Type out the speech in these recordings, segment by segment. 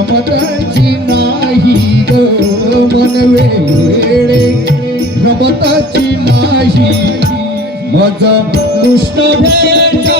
रमताची नाही ग वेळे प्रभकाची नाही. मज कृष्ण भेटवा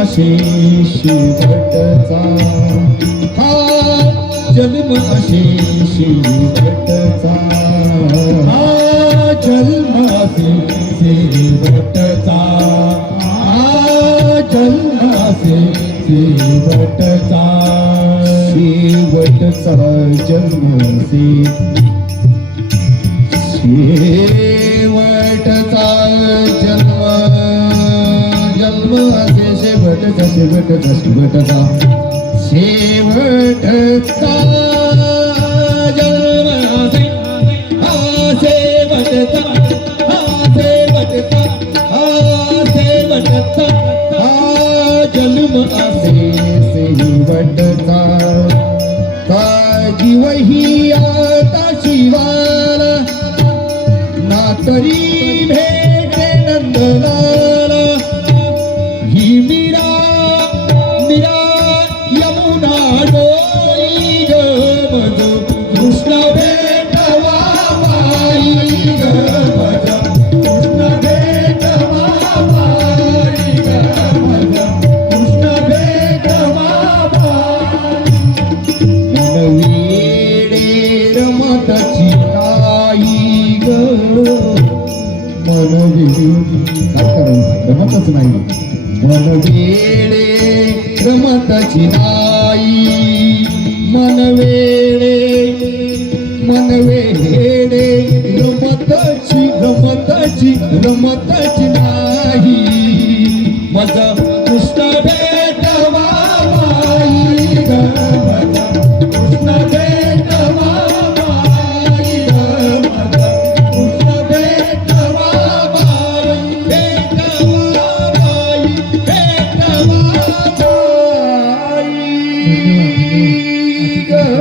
अशेष भटचा हा जन्म अशेष भटचा हा जन्म अशेष भटचा असे अशेष भटचा शेवटचा जन्म से शेवटचा जन्म. जन्म असे शेवटचा शेवटचा शेवटचा शेवटचा जन्म असे हा शेवटचा Carinho. मनवीडे काय करावं रमतच नाही मनवेडे रमतची नाही मनवेडे मनवेडे रमतची रमतची रमतची नाही.